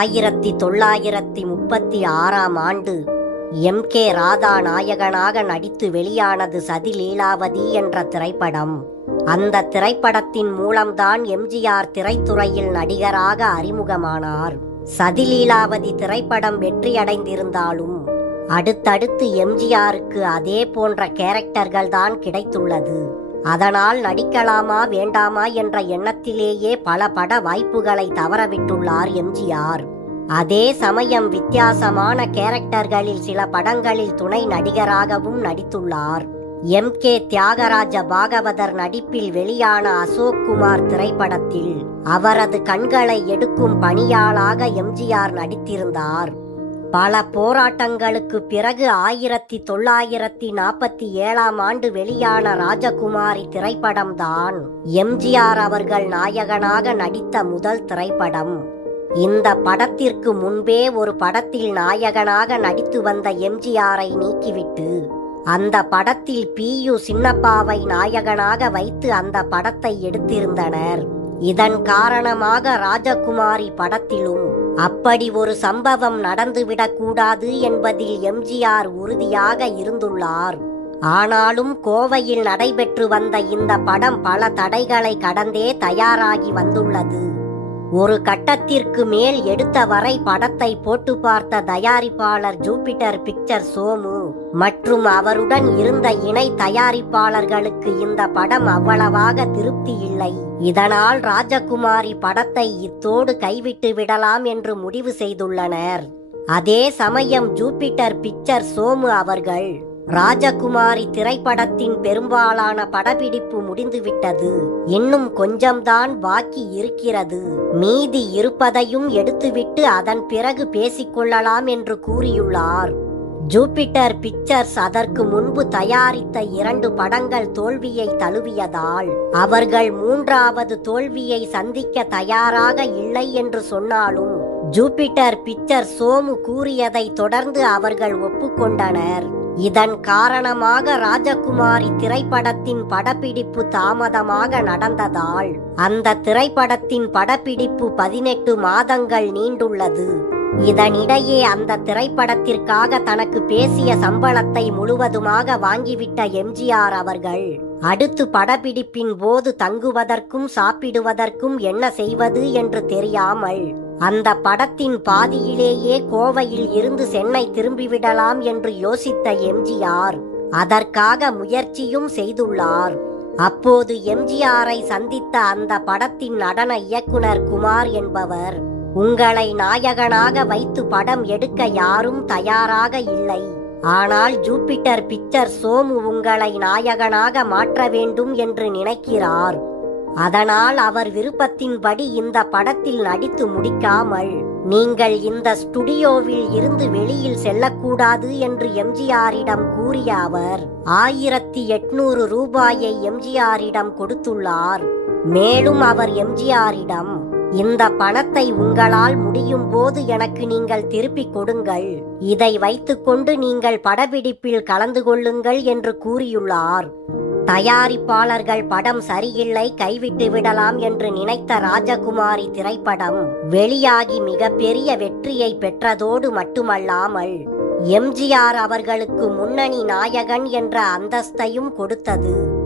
ஆயிரத்தி தொள்ளாயிரத்தி முப்பத்தி ஆறாம் ஆண்டு எம். கே. ராதா நாயகனாக நடித்து வெளியானது சதி லீலாவதி என்ற திரைப்படம். அந்த திரைப்படத்தின் மூலம்தான் எம்ஜிஆர் திரைத்துறையில் நடிகராக அறிமுகமானார். சதி லீலாவதி திரைப்படம் வெற்றியடைந்திருந்தாலும் அடுத்தடுத்து எம்ஜிஆருக்கு அதே போன்ற கேரக்டர்கள் தான் கிடைத்துள்ளது. அதனால் நடிக்கலாமா வேண்டாமா என்ற எண்ணத்திலேயே பல பட வாய்ப்புகளை தவறவிட்டுள்ளார் எம்ஜிஆர். அதே சமயம் வித்தியாசமான கேரக்டர்களில் சில படங்களில் துணை நடிகராகவும் நடித்துள்ளார். எம். கே. தியாகராஜ பாகவதர் நடிப்பில் வெளியான அசோக் குமார் திரைப்படத்தில் அவரது கண்களை எடுக்கும் பணியாளாக எம்ஜிஆர் நடித்திருந்தார். பல போராட்டங்களுக்கு பிறகு ஆயிரத்தி தொள்ளாயிரத்தி நாற்பத்தி ஏழாம் ஆண்டு வெளியான ராஜகுமாரி திரைப்படம்தான் எம்ஜிஆர் அவர்கள் நாயகனாக நடித்த முதல் திரைப்படம். இந்த படத்திற்கு முன்பே ஒரு படத்தில் நாயகனாக நடித்து வந்த எம்ஜிஆரை நீக்கிவிட்டு அந்த படத்தில் பி யு சின்னப்பாவை நாயகனாக வைத்து அந்த படத்தை எடுத்திருந்தனர். இதன் காரணமாக ராஜகுமாரி படத்திலும் அப்படி ஒரு சம்பவம் நடந்துவிடக்கூடாது என்பதில் எம்ஜிஆர் உறுதியாக இருந்துள்ளார். ஆனாலும் கோவையில் நடைபெற்று வந்த இந்த படம் பல தடைகளை கடந்தே தயாராகி வந்துள்ளது. ஒரு கட்டத்திற்கு மேல் எடுத்த வரை படத்தை போட்டு பார்த்த தயாரிப்பாளர் ஜூபிட்டர் பிக்சர் சோமு மற்றும் அவருடன் இருந்த இணை தயாரிப்பாளர்களுக்கு இந்த படம் அவ்வளவாக திருப்தி இல்லை. இதனால் ராஜகுமாரி படத்தை இத்தோடு கைவிட்டு விடலாம் என்று முடிவு செய்துள்ளனர். அதே சமயம் ஜூபிட்டர் பிக்சர் சோமு அவர்கள் ராஜகுமாரி திரைப்படத்தின் பெரும்பாலான படப்பிடிப்பு முடிந்துவிட்டது. இன்னும் கொஞ்சம்தான் பாக்கி இருக்கிறது. மீதி இருப்பதையும் எடுத்துவிட்டு அதன் பிறகு பேசிக்கொள்ளலாம் என்று கூறியுள்ளார். ஜூபிட்டர் பிக்சர்ஸ் அதற்கு முன்பு தயாரித்த இரண்டு படங்கள் தோல்வியை தழுவியதால் அவர்கள் மூன்றாவது தோல்வியை சந்திக்க தயாராக இல்லை என்று சொன்னாலும் ஜூபிட்டர் பிக்சர் சோமு கூறியதை தொடர்ந்து அவர்கள் ஒப்புக்கொண்டனர். இதன் காரணமாக ராஜகுமாரி திரைப்படத்தின் படப்பிடிப்பு தாமதமாக நடந்ததால் அந்த திரைப்படத்தின் படப்பிடிப்பு பதினெட்டு மாதங்கள் நீண்டுள்ளது. இதனிடையே அந்த திரைப்படத்திற்காக தனக்கு பேசிய சம்பளத்தை முழுவதுமாக வாங்கிவிட்ட எம்ஜிஆர் அவர்கள் அடுத்து படப்பிடிப்பின் போது தங்குவதற்கும் சாப்பிடுவதற்கும் என்ன செய்வது என்று தெரியாமல் அந்த படத்தின் பாதியிலேயே கோவையில் இருந்து சென்னை திரும்பிவிடலாம் என்று யோசித்த எம்ஜிஆர் அதற்காக முயற்சியும் செய்துள்ளார். அப்போது எம்ஜிஆரை சந்தித்த அந்த படத்தின் நடன இயக்குனர் குமார் என்பவர் உங்களை நாயகனாக வைத்து படம் எடுக்க யாரும் தயாராக இல்லை. ஆனால் ஜூபிட்டர் பிக்சர் சோமு உங்களை நாயகனாக மாற்ற வேண்டும் என்று நினைக்கிறார். அதனால் அவர் விருப்பத்தின்படி இந்த படத்தில் நடித்து முடிக்காமல் நீங்கள் இந்த ஸ்டுடியோவில் இருந்து வெளியில் செல்லக்கூடாது என்று எம்ஜிஆரிடம் கூறிய அவர் ஆயிரத்தி எட்நூறு ரூபாயை எம்ஜிஆரிடம் கொடுத்துள்ளார். மேலும் அவர் எம்ஜிஆரிடம் இந்த பணத்தை உங்களால் முடியும் போது எனக்கு நீங்கள் திருப்பிக் கொடுங்கள். இதை வைத்துக்கொண்டு நீங்கள் படப்பிடிப்பில் கலந்து கொள்ளுங்கள் என்று கூறியுள்ளார். தயாரிப்பாளர்கள் படம் சரியில்லை கைவிட்டு விடலாம் என்று நினைத்த ராஜகுமாரி திரைப்படம் வெளியாகி மிகப்பெரிய வெற்றியை பெற்றதோடு மட்டுமல்லாமல் எம்ஜிஆர் அவர்களுக்கு முன்னணி நாயகன் என்ற அந்தஸ்தையும் கொடுத்தது.